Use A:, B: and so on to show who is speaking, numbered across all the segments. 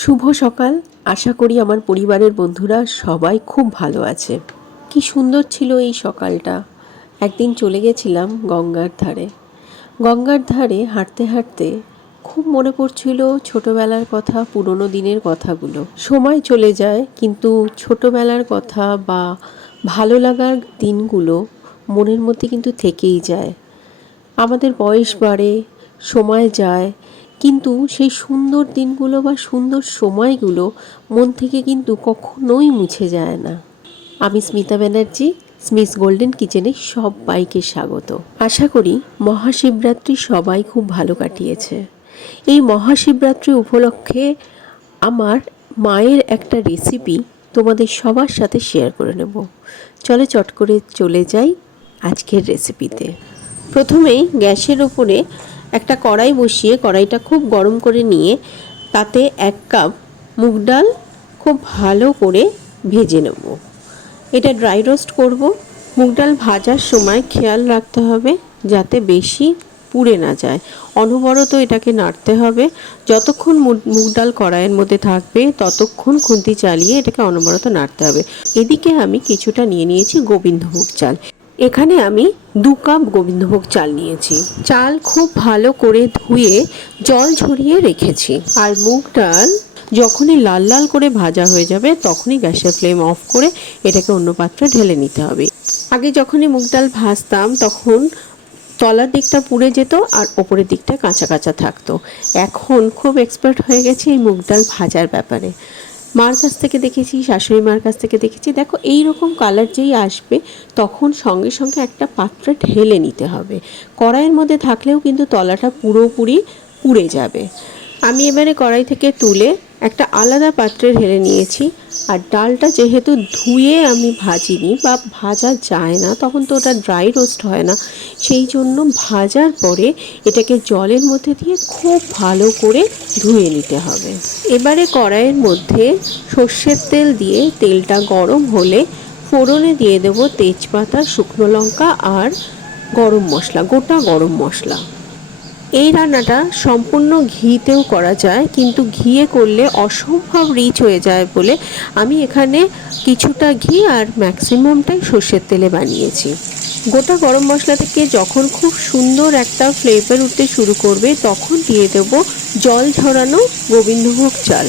A: শুভ সকাল। আশা করি আমার পরিবারের বন্ধুরা সবাই খুব ভালো আছে। কি সুন্দর ছিল এই সকালটা। একদিন চলে গেছিলাম গঙ্গার ধারে। গঙ্গার ধারে হাঁটতে হাঁটতে খুব মনে পড়ছিল ছোটবেলার কথা, পুরনো দিনের কথাগুলো। সময় চলে যায়, কিন্তু ছোটবেলার কথা বা ভালো লাগার দিনগুলো মনের মধ্যে কিন্তু থেকেই যায়। আমাদের বয়স বাড়ে, সময় যায় কিন্তু সেই সুন্দর দিনগুলো বা সুন্দর সময়গুলো মন থেকে কিন্তু কখনোই মুছে যায় না। আমি স্মিতা ব্যানার্জি স্মিস গোল্ডেন কিচেনে সবাইকে স্বাগত। আশা করি মহাশিবরাত্রি সবাই খুব ভালো কাটিয়েছে। এই মহাশিবরাত্রি উপলক্ষে আমার মায়ের একটা রেসিপি তোমাদের সবার সাথে শেয়ার করে নেব। চলে চট করে চলে যাই আজকের রেসিপিতে প্রথমেই গ্যাসের ওপরে একটা কড়াই বসিয়ে কড়াইটা খুব গরম করে নিয়ে তাতে এক কাপ মুগ ডাল খুব ভালো করে ভেজে নেব। এটা ড্রাই রোস্ট করব। মুগ ডাল ভাজার সময় খেয়াল রাখতে হবে যাতে বেশি পুড়ে না যায়। অনবরত এটাকে নাড়তে হবে। যতক্ষণ মুগ ডাল কড়াইয়ের মধ্যে থাকবে, ততক্ষণ খুন্তি চালিয়ে এটাকে অনবরত নাড়তে হবে। এদিকে আমি কিছুটা নিয়ে নিয়েছি গোবিন্দভোগ চাল। এখানে আমি দু কাপ গোবিন্দভোগ চাল নিয়েছি। চাল খুব ভালো করে ধুয়ে জল ঝরিয়ে রেখেছি। আর মুগ ডাল যখনই লাল লাল করে ভাজা হয়ে যাবে, তখনই গ্যাসের ফ্লেম অফ করে এটাকে অন্য পাত্রে ঢেলে নিতে হবে। আগে যখনই মুগ ডাল ভাজতাম, তখন তলার দিকটা পুড়ে যেত আর ওপরের দিকটা কাঁচা কাঁচা থাকতো। এখন খুব এক্সপার্ট হয়ে গেছে এই মুগ ডাল ভাজার ব্যাপারে। মার কাছ থেকে দেখেছি, শাশুড়ি মার কাছ থেকে দেখেছি। দেখো এই রকম কালার যেই আসবে, তখন সঙ্গে সঙ্গে একটা পাত্রে ঢেলে নিতে হবে। কড়াইয়ের মধ্যে থাকলেও কিন্তু তলাটা পুরোপুরি পুড়ে যাবে। আমি এবারে কড়াই থেকে তুলে একটা আলাদা পাত্রে ঢেলে নিয়েছি। আর ডালটা যেহেতু ধুয়ে আমি ভাজিনি বা ভাজা যায় না, তখন তো ওটা ড্রাই রোস্ট হয় না। সেই জন্য ভাজার পরে এটাকে জলের মধ্যে দিয়ে খুব ভালো করে ধুয়ে নিতে হবে। এবারে কড়াইয়ের মধ্যে সর্ষের তেল দিয়ে তেলটা গরম হলে ফোড়নে দিয়ে দেবো তেজপাতা, শুকনো লঙ্কা আর গরম মশলা, গোটা গরম মশলা। এই রান্নাটা সম্পূর্ণ ঘিতেও করা যায়, কিন্তু ঘিয়ে করলে অসম্ভব রিচ হয়ে যায় বলে আমি এখানে কিছুটা ঘি আর ম্যাক্সিমামটাই সর্ষের তেলে বানিয়েছি। গোটা গরম মশলা থেকে যখন খুব সুন্দর একটা ফ্লেভার উঠতে শুরু করবে, তখন দিয়ে দেব জল ঝরানো গোবিন্দভোগ চাল।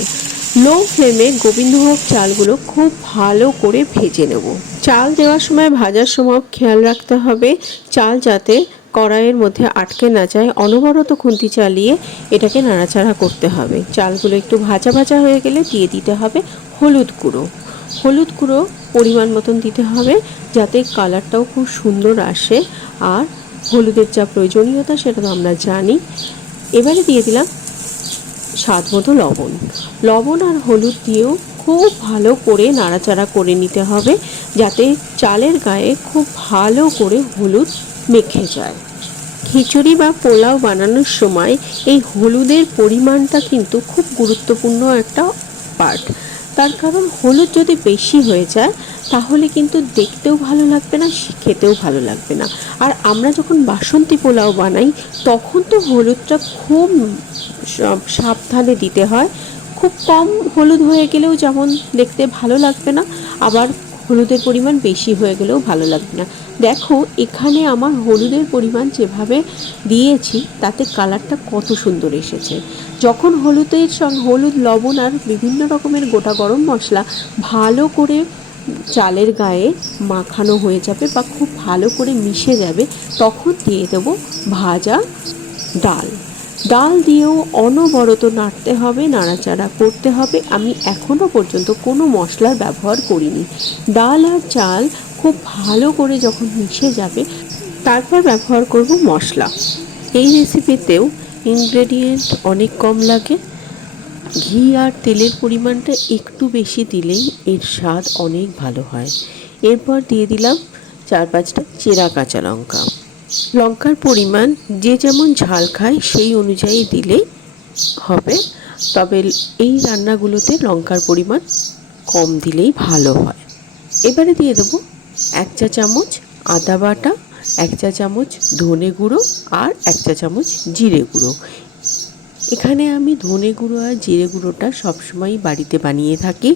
A: লো ফ্লেমে গোবিন্দভোগ চালগুলো খুব ভালো করে ভেজে নেব। চাল দেওয়ার সময় ভাজার সময় খেয়াল রাখতে হবে, চাল যাতে কড়াইয়ের মধ্যে আটকে না যায়, অনবরত খুন্তি চালিয়ে এটাকে নাড়াচাড়া করতে হবে। চালগুলো একটু ভাজা ভাজা হয়ে গেলে দিয়ে দিতে হবে হলুদ গুঁড়ো। হলুদ গুঁড়ো পরিমাণ মতন দিতে হবে যাতে কালারটাও খুব সুন্দর আসে আর হলুদের যা প্রয়োজনীয়তা সেটা তো আমরা জানি। এবারে দিয়ে দিলাম স্বাদ মতো লবণ। লবণ আর হলুদ দিয়েও খুব ভালো করে নাড়াচাড়া করে নিতে হবে যাতে চালের গায়ে খুব ভালো করে হলুদ মেখে যায়। খিচুড়ি বা পোলাও বানানোর সময় এই হলুদের পরিমাণটা কিন্তু খুব গুরুত্বপূর্ণ একটা পার্ট তার কারণ হলুদ যদি বেশি হয়ে যায়, তাহলে কিন্তু দেখতেও ভালো লাগবে না, খেতেও ভালো লাগবে না। আর আমরা যখন বাসন্তী পোলাও বানাই, তখন তো হলুদটা খুব সব সাবধানে দিতে হয়। খুব কম হলুদ হয়ে গেলেও যেমন দেখতে ভালো লাগবে না, আবার হলুদের পরিমাণ বেশি হয়ে গেলেও ভালো লাগবে না। দেখো, এখানে আমার হলুদের পরিমাণ যেভাবে দিয়েছি, তাতে কালারটা কত সুন্দর এসেছে। যখন হলুদের সঙ্গে হলুদ, লবণ আর বিভিন্ন রকমের গোটা গরম মশলা ভালো করে চালের গায়ে মাখানো হয়ে যাবে বা খুব ভালো করে মিশে যাবে, তখন দিয়ে দেবো ভাজা ডাল। ডাল দিয়েও অনবরত নাড়তে হবে, নাড়াচাড়া করতে হবে। আমি এখনও পর্যন্ত কোনো মশলার ব্যবহার করিনি। ডাল আর চাল খুব ভালো করে যখন মিশে যাবে, তারপর ব্যবহার করব মশলা। এই রেসিপিতেও ইনগ্রেডিয়েন্ট অনেক কম লাগে। ঘি আর তেলের পরিমাণটা একটু বেশি দিলেই এর স্বাদ অনেক ভালো হয়। এরপর দিয়ে দিলাম চার পাঁচটা চেরা কাঁচা লঙ্কা। লঙ্কার পরিমাণ যে যেমন ঝাল খায়, সেই অনুযায়ী দিলেই হবে। তবে এই রান্নাগুলোতে লঙ্কার পরিমাণ কম দিলেই ভালো হয়। এবারে দিয়ে দেবো এক চা চামচ আদা বাটা, এক চা চামচ ধনে গুঁড়ো আর এক চা চামচ জিরে গুঁড়ো। এখানে আমি ধনে গুঁড়ো আর জিরে গুঁড়োটা সবসময় বাড়িতে বানিয়ে থাকি।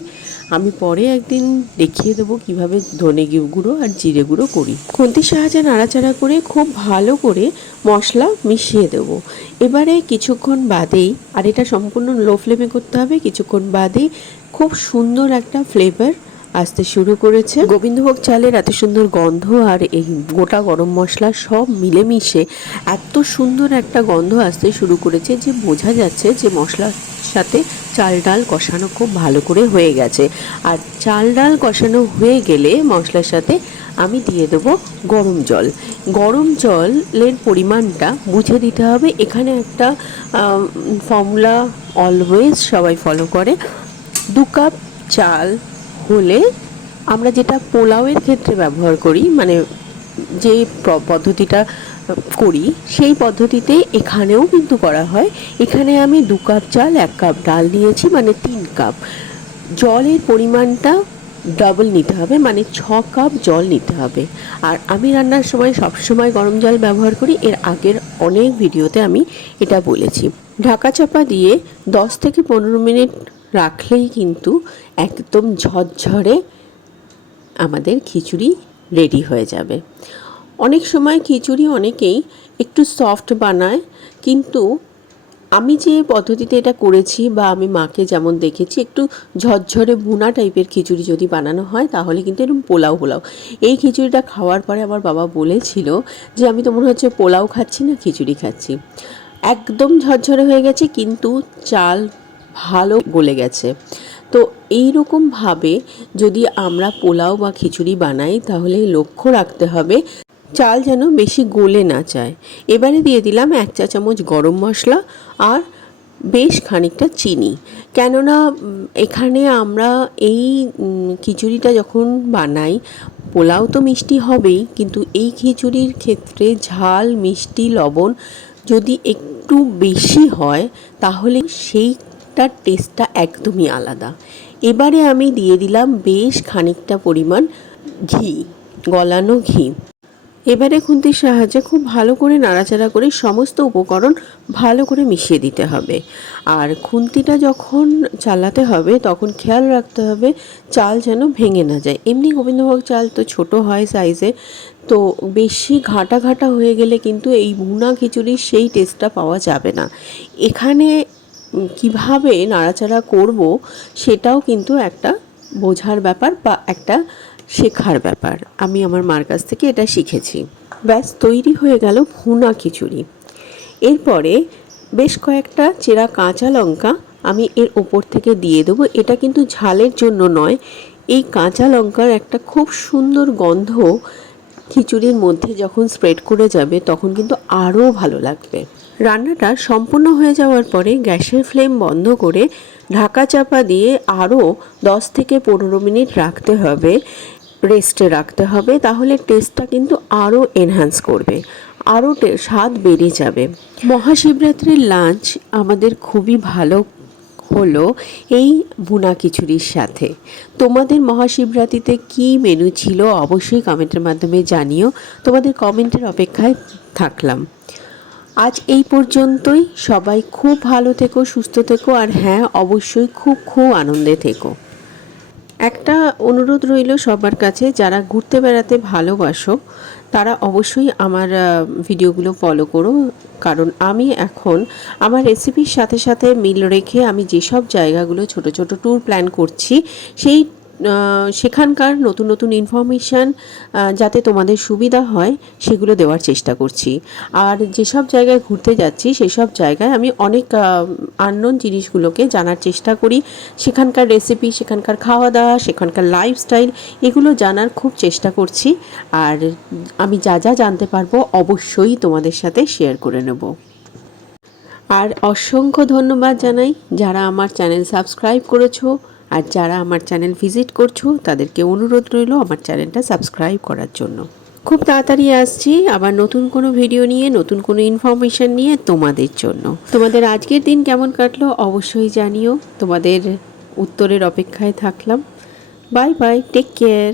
A: আমি পরে একদিন দেখিয়ে দেবো কীভাবে ধনে গুঁড়ো আর জিরে গুঁড়ো করি। খুন্তির সাহায্যে নাড়াচাড়া করে খুব ভালো করে মশলা মিশিয়ে দেব। এবারে কিছুক্ষণ বাদেই, আর এটা সম্পূর্ণ লো ফ্লেমে করতে হবে, কিছুক্ষণ বাদেই খুব সুন্দর একটা ফ্লেভার আসতে শুরু করেছে। গোবিন্দভোগ চালের এত সুন্দর গন্ধ আর এই গোটা গরম মশলা সব মিলেমিশে এত সুন্দর একটা গন্ধ আসতে শুরু করেছে যে বোঝা যাচ্ছে যে মশলার সাথে চাল ডাল কষানো খুব ভালো করে হয়ে গেছে। আর চাল ডাল কষানো হয়ে গেলে মশলার সাথে আমি দিয়ে দেবো গরম জল। গরম জলের পরিমাণটা বুঝে দিতে হবে। এখানে একটা ফর্মুলা অলওয়েজ সবাই ফলো করে। দু কাপ চাল হলে আমরা যেটা পোলাওয়ের ক্ষেত্রে ব্যবহার করি মানে যে পদ্ধতিটা করি, সেই পদ্ধতিতে এখানেও কিন্তু করা হয়। এখানে আমি দু কাপ চাল, এক কাপ ডাল নিয়েছি মানে তিন কাপ। জলের পরিমাণটা ডাবল নিতে হবে মানে ছ কাপ জল নিতে হবে। আর আমি রান্নার সময় সবসময় গরম জল ব্যবহার করি, এর আগের অনেক ভিডিওতে আমি এটা বলেছি। ঢাকা চাপা দিয়ে দশ থেকে পনেরো মিনিট রাখলেই কিন্তু একদম ঝরঝরে আমাদের খিচুড়ি রেডি হয়ে যাবে। অনেক সময় খিচুড়ি অনেকেই একটু সফট বানায়, কিন্তু আমি যে পদ্ধতিতে এটা করেছি বা আমি মাকে যেমন দেখেছি, একটু ঝরঝরে ভুনা টাইপের খিচুড়ি যদি বানানো হয়, তাহলে কিন্তু এরকম পোলাও পোলাও এই খিচুড়িটা খাওয়ার পরে আমার বাবা বলেছিল যে, আমি তো মনে হচ্ছে পোলাও খাচ্ছি না, খিচুড়ি খাচ্ছি। একদম ঝরঝরে হয়ে গেছে, কিন্তু চাল ভালো গলে গেছে। তো এই রকমভাবে যদি আমরা পোলাও বা খিচুড়ি বানাই, তাহলে লক্ষ্য রাখতে হবে চাল যেন বেশি গলে না চায় এবারে দিয়ে দিলাম এক চা চামচ গরম মশলা আর বেশ খানিকটা চিনি। কেননা এখানে আমরা এই খিচুড়িটা যখন বানাই, পোলাও তো মিষ্টি হবেই, কিন্তু এই খিচুড়ির ক্ষেত্রে ঝাল, মিষ্টি, লবণ যদি একটু বেশি হয়, তাহলে সেইটার টেস্টটা একদমই আলাদা। এবারে আমি দিয়ে দিলাম বেশ খানিকটা পরিমাণ ঘি, গলানো ঘি। এবারে খুন্তির সাহায্যে খুব ভালো করে নাড়াচাড়া করে সমস্ত উপকরণ ভালো করে মিশিয়ে দিতে হবে। আর খুন্তিটা যখন চালাতে হবে, তখন খেয়াল রাখতে হবে চাল যেন ভেঙে না যায়। এমনি গোবিন্দভোগ চাল তো ছোট হয় সাইজে তো বেশি ঘাটা ঘাটা হয়ে গেলে কিন্তু এই ভুনা খিচুড়ির সেই টেস্টটা পাওয়া যাবে না। এখানে কীভাবে নাড়াচাড়া করব সেটাও কিন্তু একটা বোঝার ব্যাপার বা একটা শেখার ব্যাপার। আমি আমার মার কাছ থেকে এটা শিখেছি। ব্যাস, তৈরি হয়ে গেল ভুনা খিচুড়ি। এরপরে বেশ কয়েকটা চেরা কাঁচা লঙ্কা আমি এর ওপর থেকে দিয়ে দেবো। এটা কিন্তু ঝালের জন্য নয়, এই কাঁচা লঙ্কার একটা খুব সুন্দর গন্ধ খিচুড়ির মধ্যে যখন স্প্রেড করে যাবে তখন কিন্তু আরও ভালো লাগবে। রান্নাটা সম্পূর্ণ হয়ে যাওয়ার পরে গ্যাসের ফ্লেম বন্ধ করে ঢাকা চাপা দিয়ে আরও দশ থেকে পনেরো মিনিট রাখতে হবে, রেস্টে রাখতে হবে, তাহলে টেস্টটা কিন্তু আরও এনহ্যান্স করবে, আরও স্বাদ বেড়ে যাবে। মহাশিবরাত্রির লাঞ্চ আমাদের খুবই ভালো হলো এই ভুনা খিচুড়ির সাথে। তোমাদের মহাশিবরাত্রিতে কি মেনু ছিল অবশ্যই কমেন্টের মাধ্যমে জানিও। তোমাদের কমেন্টের অপেক্ষায় থাকলাম। আজ এই পর্যন্তই। সবাই খুব ভালো থেকো, সুস্থ থেকো, আর হ্যাঁ অবশ্যই খুব খুব আনন্দে থেকো। একটা অনুরোধ রইল সবার কাছে, যারা ঘুরতে বেড়াতে ভালোবাসো, তারা অবশ্যই আমার ভিডিওগুলো ফলো করো। কারণ আমি এখন আমার রেসিপির সাথে সাথে মিল রেখে আমি যেসব জায়গাগুলো ছোট ছোট ট্যুর প্ল্যান করছি, সেই সেখানকার নতুন নতুন ইনফরমেশান যাতে তোমাদের সুবিধা হয়, সেগুলো দেওয়ার চেষ্টা করছি। আর যেসব জায়গায় ঘুরতে যাচ্ছি, সেসব জায়গায় আমি অনেক আননোন জিনিসগুলোকে জানার চেষ্টা করি। সেখানকার রেসিপি সেখানকার খাওয়া দাওয়া সেখানকার লাইফস্টাইল এগুলো জানার খুব চেষ্টা করছি। আর আমি যা যা জানতে পারব, অবশ্যই তোমাদের সাথে শেয়ার করে নেব। আর অসংখ্য ধন্যবাদ জানাই যারা আমার চ্যানেল সাবস্ক্রাইব করেছ। আর যারা আমার চ্যানেল ভিজিট করছ, তাদেরকে অনুরোধ রইল আমার চ্যানেলটা সাবস্ক্রাইব করার জন্য। খুব তাড়াতাড়ি আসছি আবার নতুন কোনো ভিডিও নিয়ে, নতুন কোনো ইনফরমেশান নিয়ে তোমাদের জন্য। তোমাদের আজকের দিন কেমন কাটলো অবশ্যই জানিও। তোমাদের উত্তরের অপেক্ষায় থাকলাম। Bye bye take care